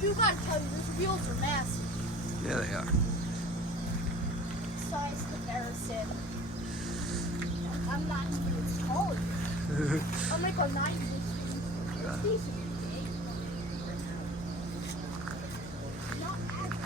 do gotta tell you, those wheels are massive. Yeah, they are. Size comparison. I'm not even as tall as you. I'm like a 90 this decent. Not as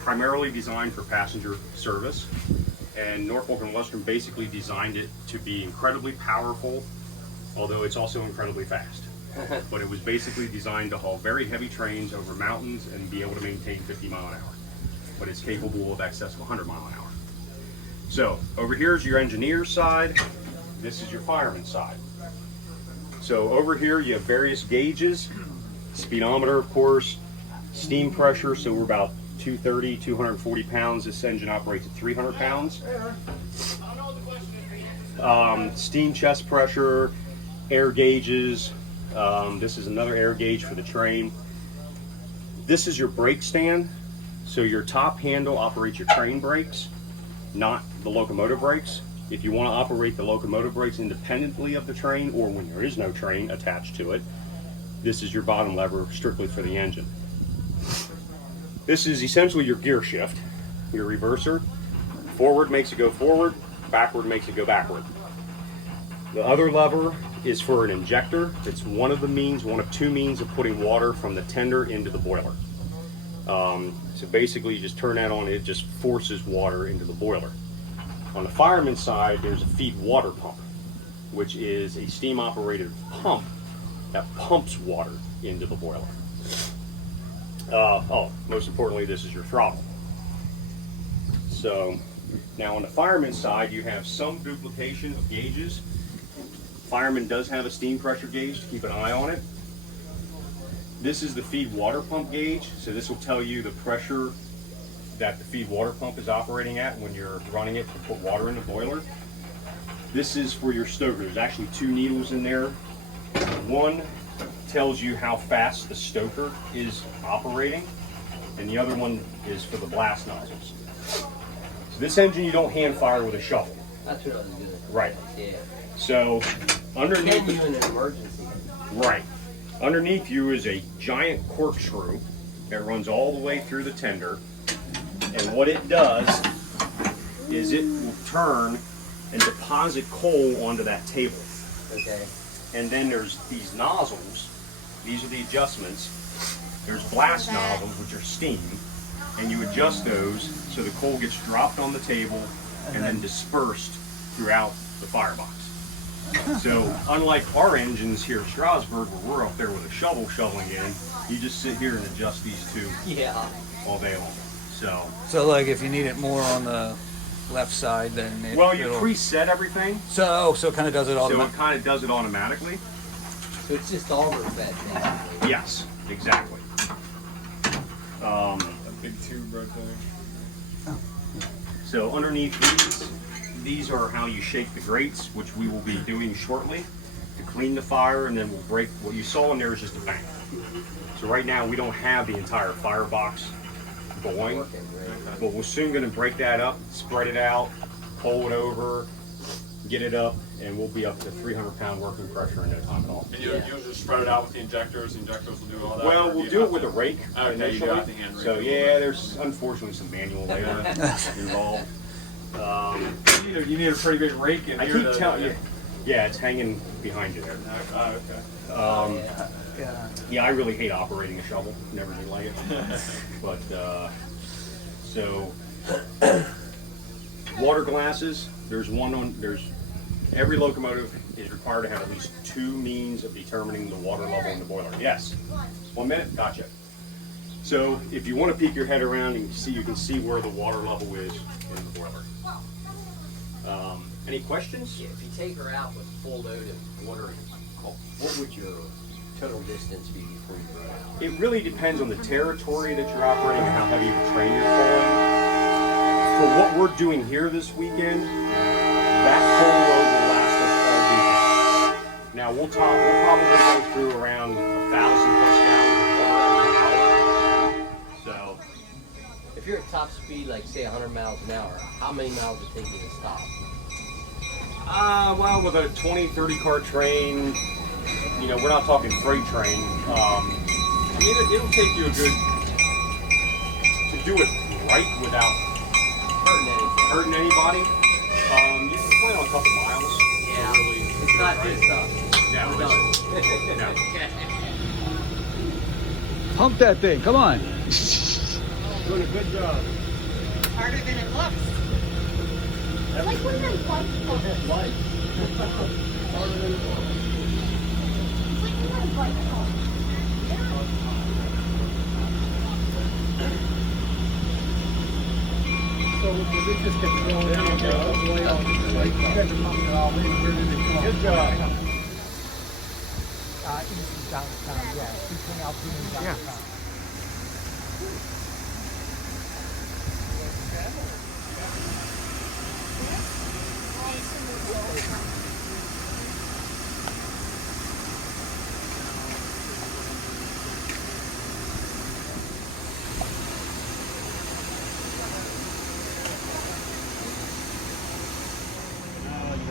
Primarily designed for passenger service, and Norfolk and Western basically designed it to be incredibly powerful, although it's also incredibly fast. But it was basically designed to haul very heavy trains over mountains and be able to maintain 50 mile an hour. But it's capable of excess of 100 mile an hour. So over here is your engineer's side. This is your fireman's side. So over here you have various gauges, speedometer of course, steam pressure, so we're about 230, 240 pounds. This engine operates at 300 pounds. Steam chest pressure, air gauges. This is another air gauge for the train. This is your brake stand. So your top handle operates your train brakes, not the locomotive brakes. If you want to operate the locomotive brakes independently of the train, or when there is no train attached to it, this is your bottom lever strictly for the engine. This is essentially your gear shift, your reverser. Forward makes it go forward, backward makes it go backward. The other lever is for an injector. It's one of two means of putting water from the tender into the boiler. So basically you just turn that on, it just forces water into the boiler. On the fireman's side, there's a feed water pump, which is a steam operated pump that pumps water into the boiler. Most importantly, this is your throttle. So now on the fireman's side, you have some duplication of gauges. Fireman does have a steam pressure gauge to keep an eye on it. This is the feed water pump gauge, so this will tell you the pressure that the feed water pump is operating at when you're running it to put water in the boiler. This is for your stoker. There's actually two needles in there. One tells you how fast the stoker is operating, and the other one is for the blast nozzles. So this engine you don't hand fire with a shovel. That's what I was gonna. Right. Yeah. So underneath Can you in an emergency? Right. Underneath you is a giant corkscrew that runs all the way through the tender, and what it does is it will turn and deposit coal onto that table. Okay. And then there's these nozzles. These are the adjustments. There's blast nozzles, which are steam, and you adjust those so the coal gets dropped on the table and then dispersed throughout the firebox. So unlike our engines here at Strasburg, where we're up there with a shovel shoveling in, you just sit here and adjust these two all day long. So like if you need it more on the left side, then you preset everything. So it kind of does it automatically. So it kind of does it automatically. So it's just auger fed thing. Yes, exactly. A big tube right there. So underneath these are how you shake the grates, which we will be doing shortly to clean the fire, and then we'll break. What you saw in there is just a bank. So right now we don't have the entire firebox going, but we're soon going to break that up, spread it out, pull it over, get it up, and we'll be up to 300-pound working pressure in no time at all. And you'll just spread it out with the injectors. The injectors will do all that. Well, we'll do it with a rake Okay, you initially. got the hand rake. So yeah, there's unfortunately some manual labor involved. You need a pretty big rake in I here. keep telling you, yeah, it's hanging behind you there. Okay. Yeah, I really hate operating a shovel. Never did like it. But so water glasses. There's every locomotive is required to have at least two means of determining the water level in the boiler. Yes. 1 minute. Gotcha. So if you want to peek your head around and you can see where the water level is in the boiler. Any questions? Yeah, if you take her out with a full load of water, what would your total distance be before you run out? It really depends on the territory that you're operating and how heavy of a train you're pulling. For what we're doing here this weekend, that pull load will last us all weekend. Now we'll probably go through around 1,000 plus gallons of water every hour. So If you're at top speed, like say 100 miles an hour, how many miles would it take you to stop? well, with a 20, 30 car train, you know, we're not talking freight train. I mean, it'll take you a good, to do it right without hurting anybody. You can plan on a couple miles. Yeah. Really, It's not just no, we're done. no. Pump that thing. Come on. Doing a good job. Harder than it looks. Like one of those bikes. Light. Like one of those bikes. So we just get thrown in and go way off. You guys are pumping it all in. Where did it come? Good job. East of downtown, yeah. Between Alpena and downtown.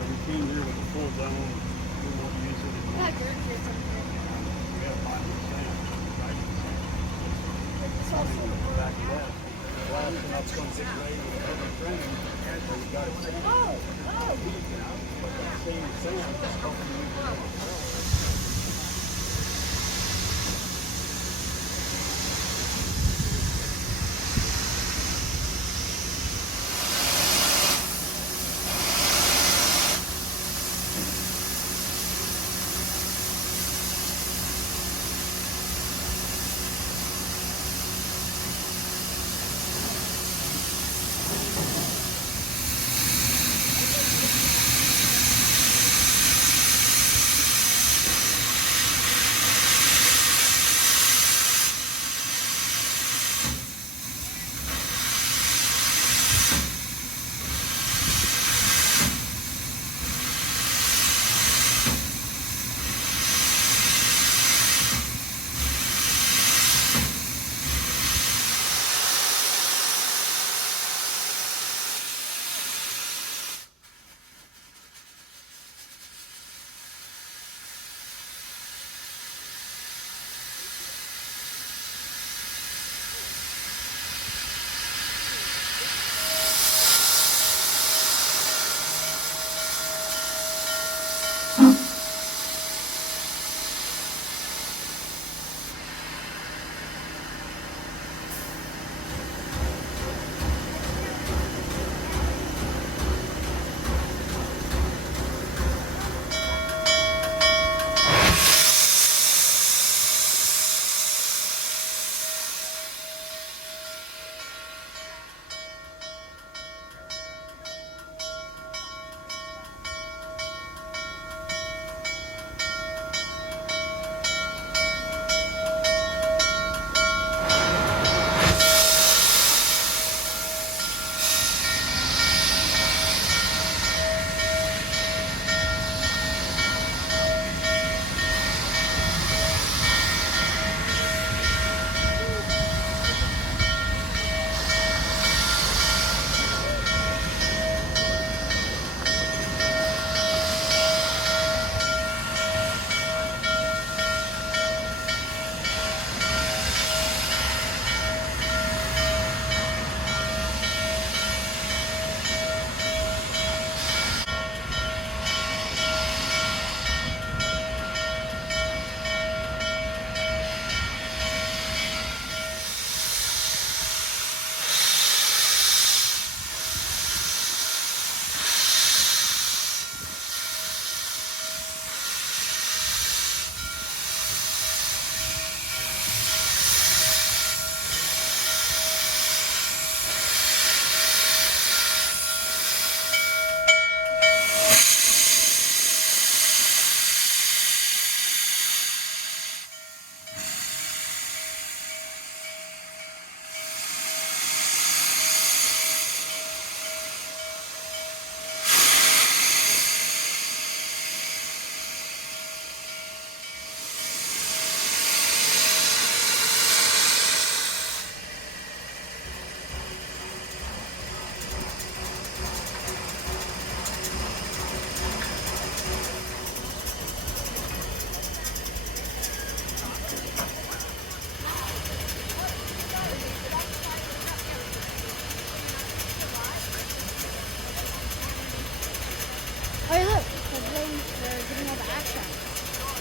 We came here with a full zone. We won't use it. Yeah, dirt here somewhere. We have 5%. It's also Back to that. Last and up some 6 days with a heavy train. So we got it. Same system.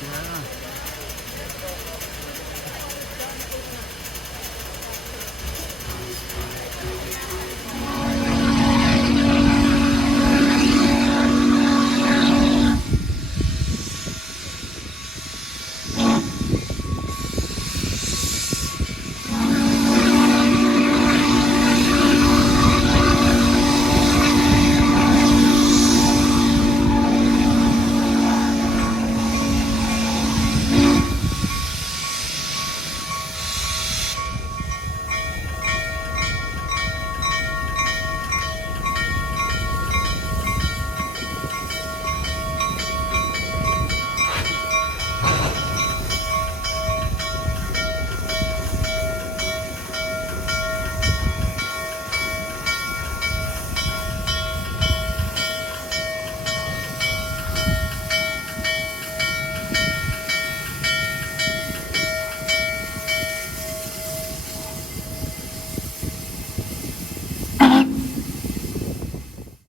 Yeah.